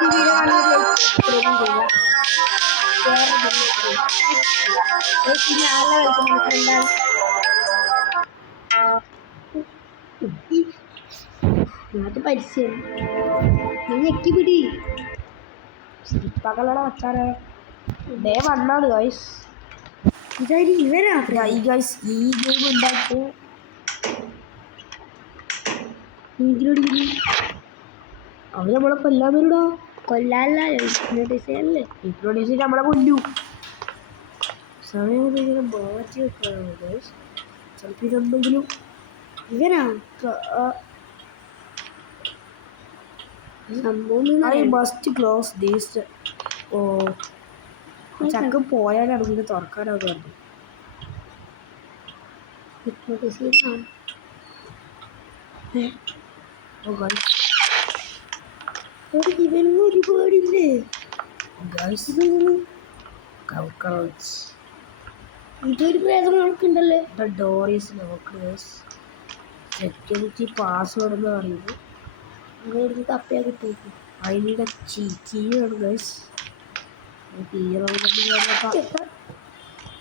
Video കാണുന്നത് സബ്സ്ക്രൈബും ചെയ്യുക. പിന്നെ ആളെ കളിക്കുന്നത് ഫ്രണ്ടാണ്. ഇതിനകത്ത് പരസ്യം നീ ഞെക്കി പിടി പകലട വച്ചാലേ ഡേ വണ്ണാണ് ഗൈസ്. ഇതായി ഇവരാ ഗൈസ് ഈ ഗെയിം ഉണ്ടാക്കി അവര് നമ്മളെ കൊല്ലാൻ വരൂടോ. കൊല്ലാനല്ല ഹിപ്നോട്ടൈസല്ലേ. ഹിപ്നോട്ടൈസ് നമ്മളെ കൊല്ലു. സമയം ഇങ്ങനെ മാറ്റി വെക്കാനാണ് ഗൈസ്. ചിലപ്പോൾ ഇതെന്തെങ്കിലും ഇവനാ ഐ മസ്റ്റ് ക്ലോസ് ദീസ്. ഓ ചക്ക പോയാലാണ് പിന്നെ തുറക്കാനാണ് പറഞ്ഞു. ഇവനൊന്നും ഒരുപാടില്ലേ ഇതൊരു പ്രേതം കണക്കുണ്ടല്ലേ. Door is locked. Security password എന്ന് പറയുന്നത് അങ്ങനെ തപ്പിയാ കിട്ടും. അതിൻ്റെ കീ ആണ് ഗൈസ്.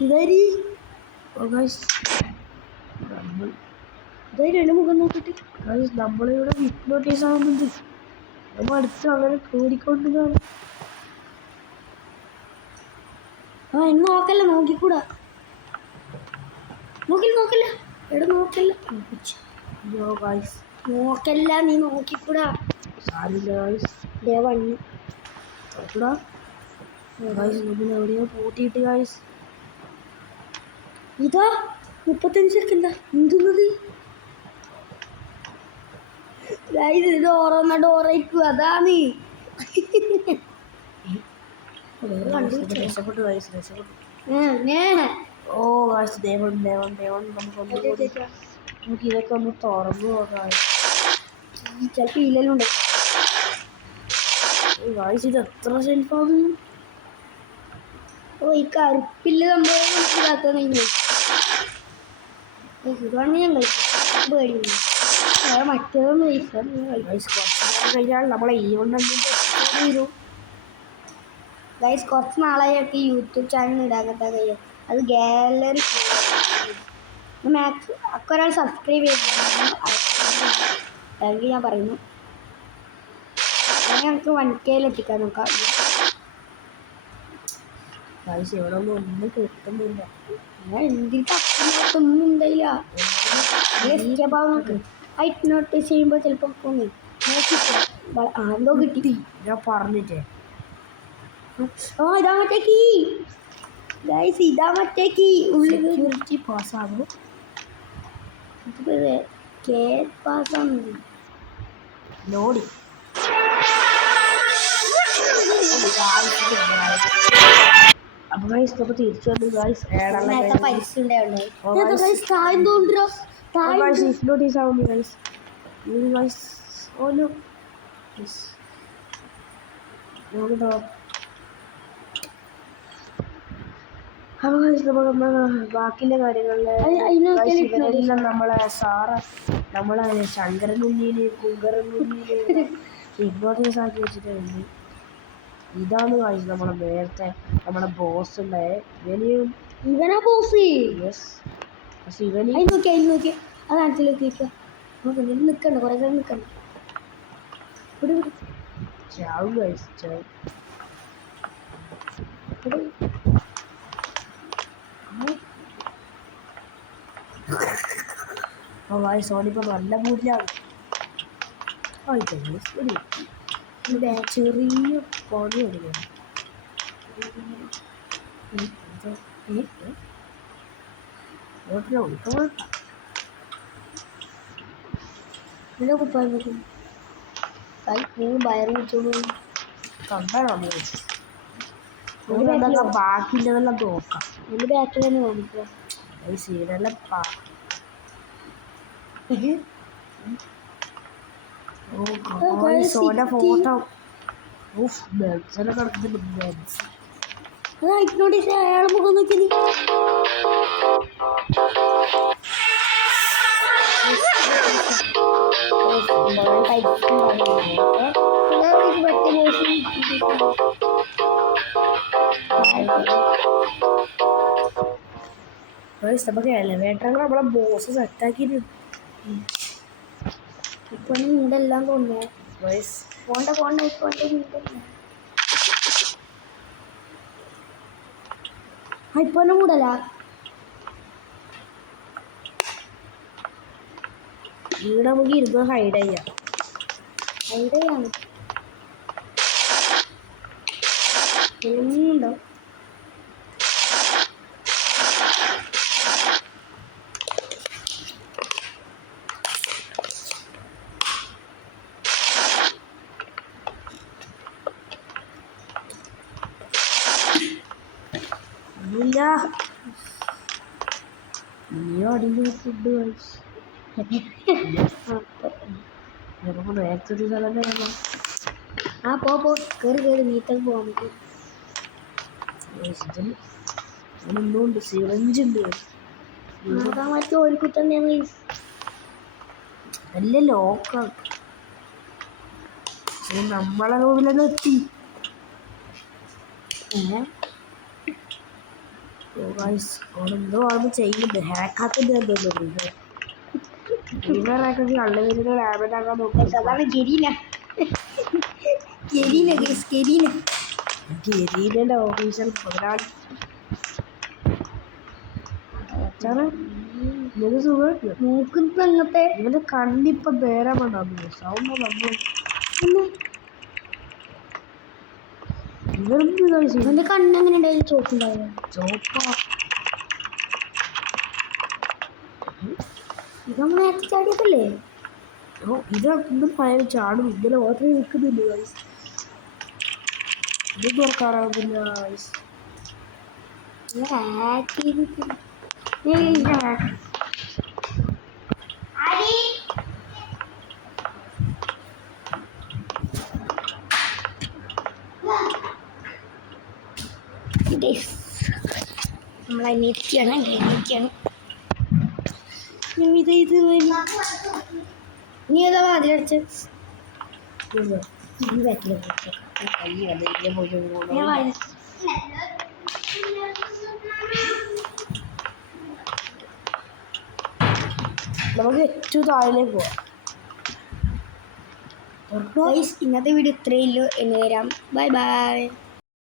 ഇതായി രണ്ട് മുഖം നോക്കിട്ട് നമ്മളിവിടെ ഹിപ്നോട്ടൈസ് ആവുന്നുണ്ട്. നമ്മൾ അടുത്ത് അങ്ങനെ കൂടിക്കൊണ്ടതാണ്. നോക്കല്ല നോക്കിക്കൂടാ. നോക്കില്ല എവിടെ നോക്കല്ല നോക്കല്ല നീ നോക്കിക്കൂടാ. എവിടെയോ പൂട്ടിയിട്ട് ഗൈസ്. ഇതാ 35 സെക്കൻഡാ എന്തുന്നത് ഡോറയ്ക്കും അതാണ്. രക്ഷപ്പെട്ടു ഗൈസ്, രക്ഷപ്പെട്ടു. ഓ ഗൈസ് ദേവൻ നമുക്ക് ഇതൊക്കെ ഒന്ന് തുറന്നു നോക്കാം. ചിലപ്പോൾ ഇല്ലെന്നുണ്ട് ഗൈസ്. ഇത് എത്ര ഷെൽഫാണ്? ഓ ഈ കറുപ്പില്ല സംഭവം മനസ്സിലാക്കാൻ കഴിഞ്ഞു. ഇതാണ് ഞാൻ കഴിച്ചു പേടിയുണ്ട്. മറ്റേതൊന്നും കഴിഞ്ഞാൽ നമ്മളെ ഈ വരും ഗൈസ്. കുറച്ച് നാളായിട്ട് യൂട്യൂബ് ചാനൽ ഇടാകത്താ കഴിയും. അത് ഗാലറി മാക്സ് ഒക്കെ ഒരാൾ സബ്സ്ക്രൈബ് ചെയ്തെങ്കിൽ ഞാൻ പറയുന്നു. ഞങ്ങൾക്ക് 1K എത്തിക്കാൻ നോക്കാം. ഇവിടെ ഒന്നും കിട്ടുന്നില്ല. ഞാൻ എന്തിനൊന്നും ഉണ്ടായില്ല. ഹിപ്നോട്ടൈസ് ചെയ്യുമ്പോൾ ചിലപ്പോൾ എന്തോ കിട്ടി. ഞാൻ പറഞ്ഞിട്ടേ ഇതാ മറ്റേ കീ ഗൈസ്. ഇതാ മറ്റേ കീ സെക്യൂരിറ്റി പാസ്സാകും. പാസ്സാണ് ലോഡി. അപ്പൊ ഗൈസ് നമുക്ക് തിരിച്ചു വന്നു ഗൈസ്. പൈസ ഉണ്ടാവുണ്ടായി. ഹിപ്നോട്ടൈസ് ആവുന്നു ഗൈസ്. ഓനോ അപ്പോൾ നമ്മൾ ബാക്കിയുള്ള കാര്യങ്ങളിൽ നമ്മളെ സാറ് നമ്മളെ ശങ്കരനുണ്ണിയിൽ കുങ്കരനുണ്ണിയിൽ ഹിപ്നോട്ടൈസ് ആക്കി വെച്ചിട്ടുണ്ട്. ഇതാണ് കാഴ്ച നമ്മളെ നേരത്തെ നമ്മുടെ ബോസ് ഉണ്ടായ ഇവനാ ബോസ്. പക്ഷെ ഇവന് നോക്കി ആ കാണിച്ചിലേക്ക് നിൽക്കണ്ട കുറെ നേരം നിൽക്കണ്ട. ചാവും ഗൈസ്, ചാവും. സോണിപ്പോ നല്ല മൂടിലാണ്. ചെറിയ പണി എടുക്കണം. കുപ്പായം പറ്റും വയറ് വെച്ചോളൂ. കണ്ടാണോ ബാക്കിയുള്ളതെല്ലാം നോക്കാം. എൻ്റെ ബാക്കിൽ തന്നെ നോക്കിക്കോ. സീനെല്ലാം സോന ഫോട്ടോ കിടക്കുന്നുണ്ട്. ഹിപ്നോട്ടൈസ് അയാളെ മുഖം നോക്കി. നമുക്ക് എലവേറ്റർ നമ്മളെ ബോസ് സെറ്റാക്കിയിട്ട് ഇപ്പൊ നീണ്ടെല്ലാം തോന്നുന്നു. പോണ്ട പോണ്ട ഇപ്പോഴത്തെ ഇപ്പൊന്നും കൂടല ഇവിടെ നമുക്ക് ഇരുന്ന് ഹൈഡ് ചെയ്യാം. എവിടെയാണ് ഉണ്ടോ? ഇല്ല നീയോ അടിപൊളി ഫുഡ് കഴിച്ചു. നമുക്ക് നേരത്തെ ഒരു സ്ഥലം വരണം. പോ കേറി നീറ്റൽ പോവാൻ പറ്റും. ഒന്നുണ്ട് സിറഞ്ചുണ്ട്. മറ്റേ ഒരു കുത്തന്നെയാണ് നല്ല ലോക്കാണ്. നമ്മളെ റൂമിലെല്ലാം എത്തി. എന്തോ ആണ് ചെയ്യുന്നത്. ഹാക്കാത്തിന്റെ എന്തോന്നുണ്ട്. കള്ളുവീരുടെ ലാബിലാക്കാൻ നോക്കുന്നത്. അതാണ് ഗരീനന്റെ ഓഫീഷ്യൽ മുതലാളി. നോക്കുന്നത് അങ്ങനത്തെ ഇവന്റെ കണ്ണിപ്പം നേരെ വേണ്ടാന്ന് സൗണ്ട് നമ്മൾ ഇവന്റെ കണ്ണെങ്ങനെ ഉണ്ടായാലും ചോപ്പുണ്ടാവുക. ചോപ്പാ ഇത് നമ്മൾ നേരത്തെ ചാടിയതല്ലേ? ഇതൊന്നും പഴയ ചാടും. ഇന്നലെ ഓർഡർ നിൽക്കുന്നുണ്ട് വയസ്സ്. ഇത് തുറക്കാറാവുന്നില്ല വയസ്സ്. നമ്മളനിയത്തിയാണ് നീ ഏതാ വാതിലടച്ച് നമുക്ക് ഏറ്റവും താഴേക്ക് പോവാം. ഇന്നത്തെ വീഡിയോ ഇത്രയേ ഉള്ളൂ. എന്ന് വരാം. Bye bye.